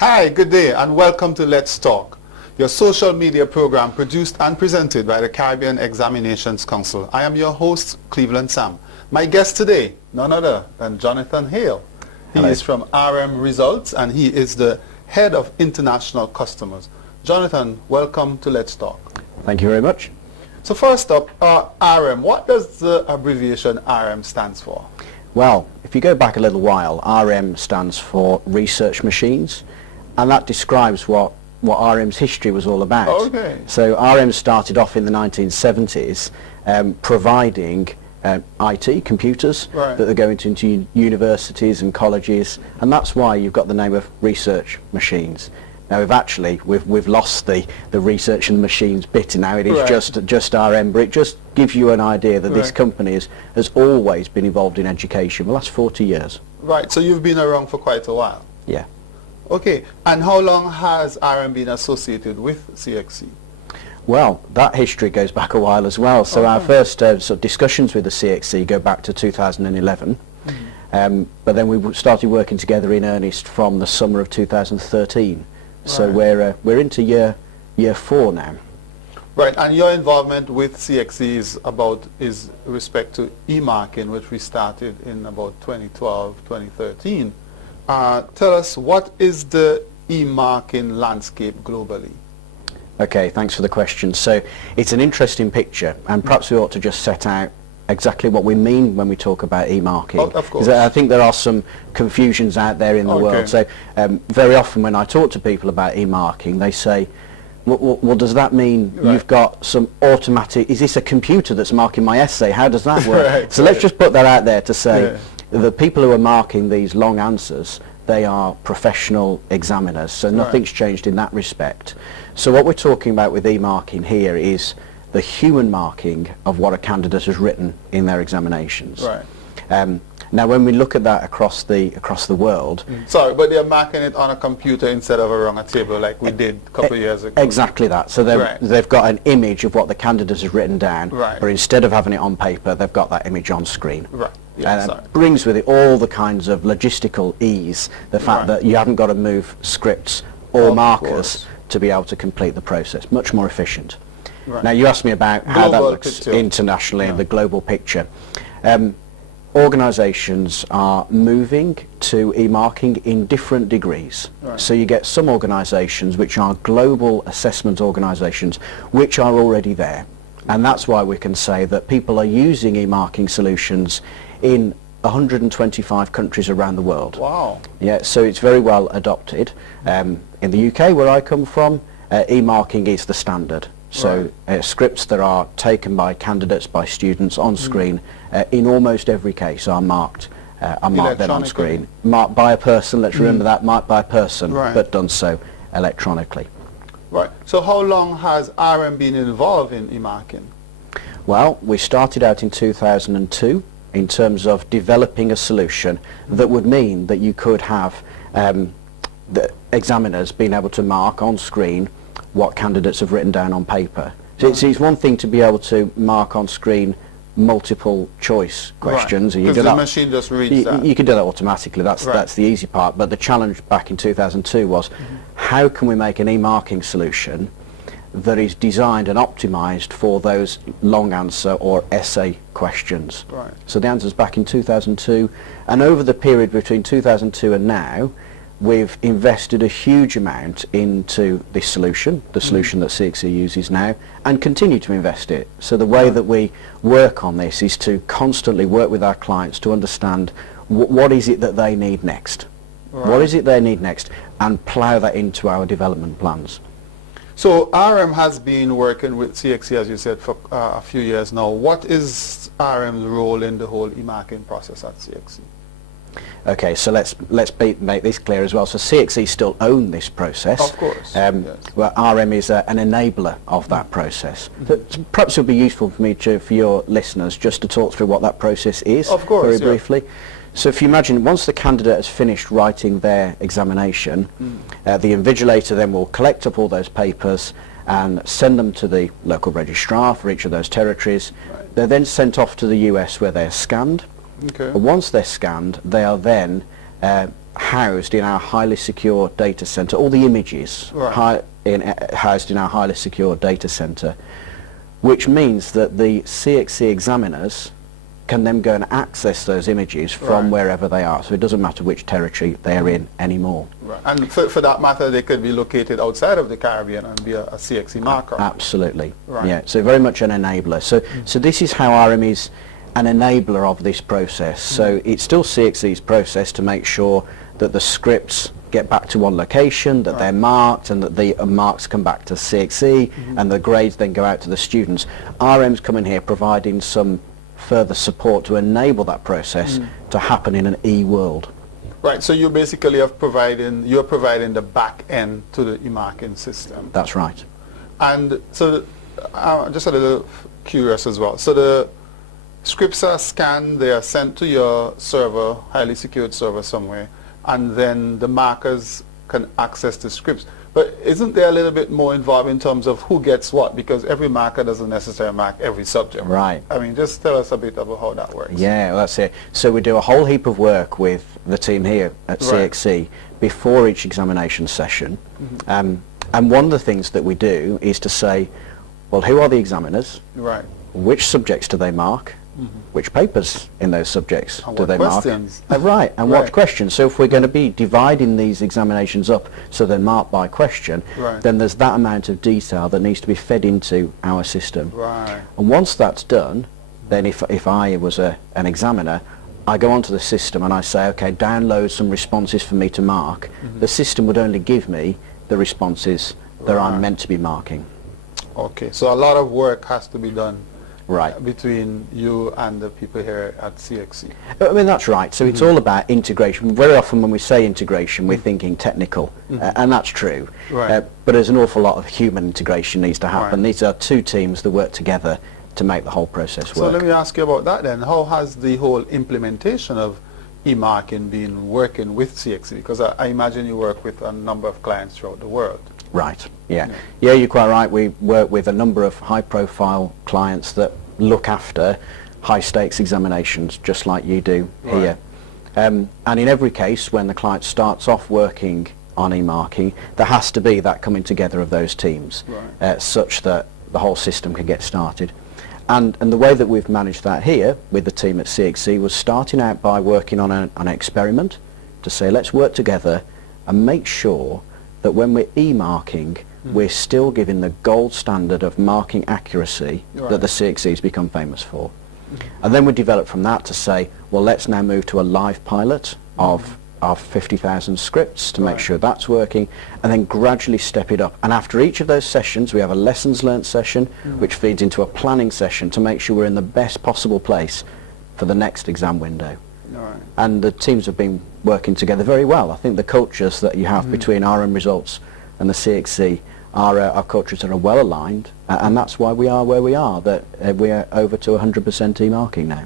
Hi, good day, and welcome to Let's Talk, your social media program produced and presented by the Caribbean Examinations Council. I am your host, Cleveland Sam. My guest today, none other than Jonathan Hale. He is from RM Results, and he is the head of international customers. Jonathan, welcome to Let's Talk. Thank you very much. So first up, RM, what does the abbreviation RM stands for? Well, if you go back a little while, RM stands for Research Machines, and that describes what RM's history was all about. Okay. So RM started off in the 1970s providing IT, computers, Right. that are going into universities and colleges, and that's why you've got the name of Research Machines. Now we've lost the research and the machines bit, and now it is Right. just RM, but it just gives you an idea that this Right. company has always been involved in education for the last 40 years. Right, so you've been around for quite a while. Yeah. Okay, and how long has RM been associated with CXC? Well, that history goes back a while as well. So our first sort of discussions with the CXC go back to 2011. But then we started working together in earnest from the summer of 2013. So Right. we're into year 4 now. Right, and your involvement with CXC is respect to Emarking, which we started in about 2012, 2013. Tell us, what is the Emarking landscape globally? Okay, thanks for the question. So it's an interesting picture, and perhaps we ought to just set out exactly what we mean when we talk about e-marking. Of course. 'Cause I think there are some confusions out there in the world. So very often when I talk to people about e-marking, they say, well, does that mean you've got some automatic, is this a computer that's marking my essay? How does that work? Right, so let's just put that out there to say, Yeah. the people who are marking these long answers, they are professional examiners, so nothing's changed in that respect. So what we're talking about with e-marking here is the human marking of what a candidate has written in their examinations. Right. Now when we look at that across the world, Sorry, but they're marking it on a computer instead of around a table like we did a couple of years ago. exactly that. So they've got an image of what the candidate has written down, Right. but instead of having it on paper, they've got that image on screen. Right. Yeah, And sorry. it brings with it all the kinds of logistical ease, the fact that you haven't got to move scripts or Of markers course. to be able to complete the process. Much more efficient. Right. Now you asked me about how that Global looks picture. internationally, the global picture. Organisations are moving to e-marking in different degrees. Right. So you get some organisations which are global assessment organisations which are already there. And that's why we can say that people are using e-marking solutions in 125 countries around the world. Wow. Yeah, so it's very well adopted. In the UK, where I come from, e-marking is the standard. So scripts that are taken by candidates, by students on screen, in almost every case are marked then on screen. Marked by a person, let's remember that, marked by a person, but done so electronically. Right. So how long has RM been involved in e-marking? Well, we started out in 2002 in terms of developing a solution that would mean that you could have the examiners being able to mark on screen what candidates have written down on paper. So it's one thing to be able to mark on screen multiple choice questions. Because the machine just reads that. You can do that automatically, that's the easy part, but the challenge back in 2002 was how can we make an e-marking solution that is designed and optimised for those long answer or essay questions. Right. So the answer's back in 2002, and over the period between 2002 and now, we've invested a huge amount into this solution, the solution that CXC uses now, and continue to invest it. So the way that we work on this is to constantly work with our clients to understand what is it that they need next. What is it they need next, and plough that into our development plans. So RM has been working with CXC, as you said, for a few years now. What is RM's role in the whole e-marking process at CXC? Okay, so let's make this clear as well. So CXC still own this process. Of course. Well, RM is an enabler of that process. Perhaps it would be useful for me for your listeners just to talk through what that process is. Of course, very briefly. So if you imagine, once the candidate has finished writing their examination, the invigilator then will collect up all those papers and send them to the local registrar for each of those territories. They're then sent off to the US where they're scanned. Okay. Once they're scanned, they are then housed in our highly secure data center, all the images Right. housed in our highly secure data center, which means that the CXC examiners can then go and access those images from Right. wherever they are. So it doesn't matter which territory they're in anymore. Right. And for that matter, they could be located outside of the Caribbean and be a CXC marker. Absolutely. Right. Yeah. So very much an enabler. So this is how RM is an enabler of this process. So it's still CXC's process to make sure that the scripts get back to one location, that they're marked, and that the marks come back to CXC, and the grades then go out to the students. RM's come in here providing some further support to enable that process to happen in an e-world. Right. So you basically you're providing the back end to the Emarking system. That's right. And so just a little curious as well. So the scripts are scanned, they are sent to your server, highly secured server somewhere, and then the markers can access the scripts. But isn't there a little bit more involved in terms of who gets what? Because every marker doesn't necessarily mark every subject. Right. I mean, just tell us a bit about how that works. Yeah, well, that's it. So we do a whole heap of work with the team here at CXC before each examination session. And one of the things that we do is to say, well, who are the examiners? Right. Which subjects do they mark? Which papers in those subjects And do what they questions? mark? Right, and what questions. So if we're going to be dividing these examinations up so they're marked by question, then there's that amount of detail that needs to be fed into our system. Right. And once that's done, then if I was an examiner, I go onto the system and I say, okay, download some responses for me to mark. The system would only give me the responses that I'm meant to be marking. Okay, so a lot of work has to be done Right. between you and the people here at CXC. I mean, that's right. So it's all about integration. Very often when we say integration, we're thinking technical, and that's true. Right. But there's an awful lot of human integration needs to happen. Right. These are two teams that work together to make the whole process work. So let me ask you about that then. How has the whole implementation of Emarking been working with CXC? Because I imagine you work with a number of clients throughout the world. Right, yeah. Yeah, you're quite right. We work with a number of high-profile clients that look after high-stakes examinations, just like you do here. And in every case, when the client starts off working on Emarking, there has to be that coming together of those teams, such that the whole system can get started. And the way that we've managed that here with the team at CXC was starting out by working on an experiment to say, let's work together and make sure that when we're e-marking, we're still giving the gold standard of marking accuracy that the CXC's become famous for. And then we developed from that to say, well, let's now move to a live pilot of 50,000 scripts to make sure that's working, and then gradually step it up. And after each of those sessions, we have a lessons learnt session, which feeds into a planning session to make sure we're in the best possible place for the next exam window. And the teams have been working together very well. I think the cultures that you have between RM Results and the CXC are cultures that are well aligned, and that's why we are where we are, that we are over to 100% e-marking now.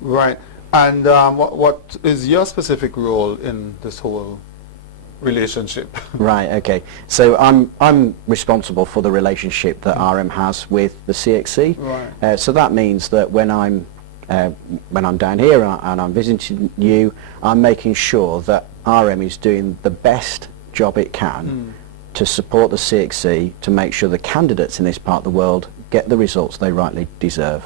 Right. And what is your specific role in this whole relationship? Right, okay. So I'm responsible for the relationship that RM has with the CXC. Right. So that means that when I'm down here and I'm visiting you, I'm making sure that RM is doing the best job it can to support the CXC to make sure the candidates in this part of the world get the results they rightly deserve.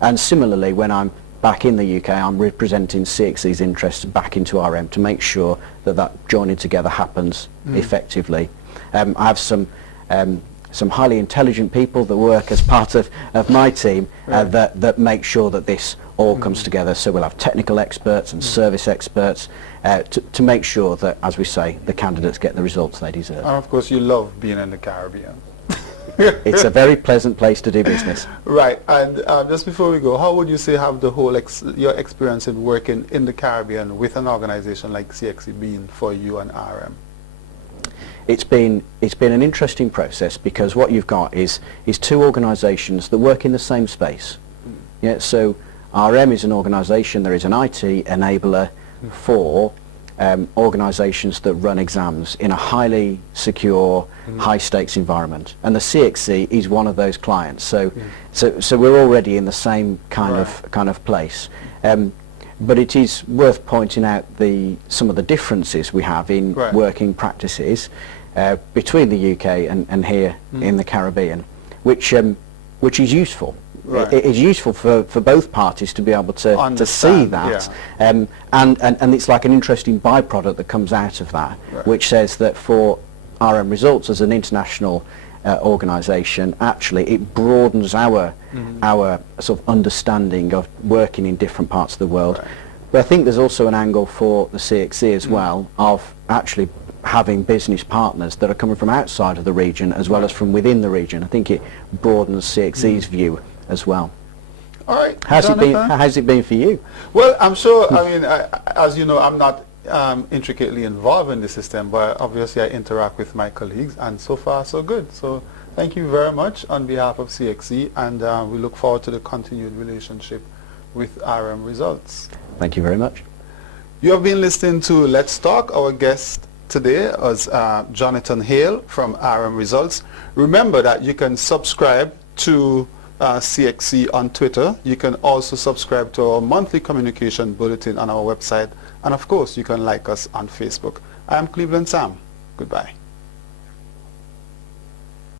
And similarly, when I'm back in the UK, I'm representing CXC's interests back into RM to make sure that that joining together happens effectively. I have some highly intelligent people that work as part of my team that make sure that this all comes together. So we'll have technical experts and service experts to make sure that, as we say, the candidates get the results they deserve. And of course you love being in the Caribbean. It's a very pleasant place to do business. Right. And just before we go, how would you say have the whole your experience in working in the Caribbean with an organization like CXC been for you and RM? It's been an interesting process, because what you've got is two organisations that work in the same space. Yeah, so RM is an organisation, there is an IT enabler for organisations that run exams in a highly secure, high-stakes environment, and the CXC is one of those clients. So we're already in the same kind of place. but it is worth pointing out some of the differences we have in Right. working practices between the UK and here in the Caribbean, which is useful. Right. It is useful for both parties to be able to see Understand, that, and it's like an interesting byproduct that comes out of that, Right. which says that for RM Results as an international organisation, actually it broadens our sort of understanding of working in different parts of the world. Right. But I think there's also an angle for the CXC as well of actually having business partners that are coming from outside of the region as well as from within the region. I think it broadens CXC's view as well. All right. How's Jonathan? it been for you? Well, I'm sure, I mean, as you know, I'm not intricately involved in the system, but obviously I interact with my colleagues, and so far so good. So thank you very much on behalf of CXC, and we look forward to the continued relationship with RM Results. Thank you very much. You have been listening to Let's Talk. Our guest today was Jonathan Hale from RM Results. Remember that you can subscribe to CXC on Twitter. You can also subscribe to our monthly communication bulletin on our website. And of course, you can like us on Facebook. I am Cleveland Sam. Goodbye.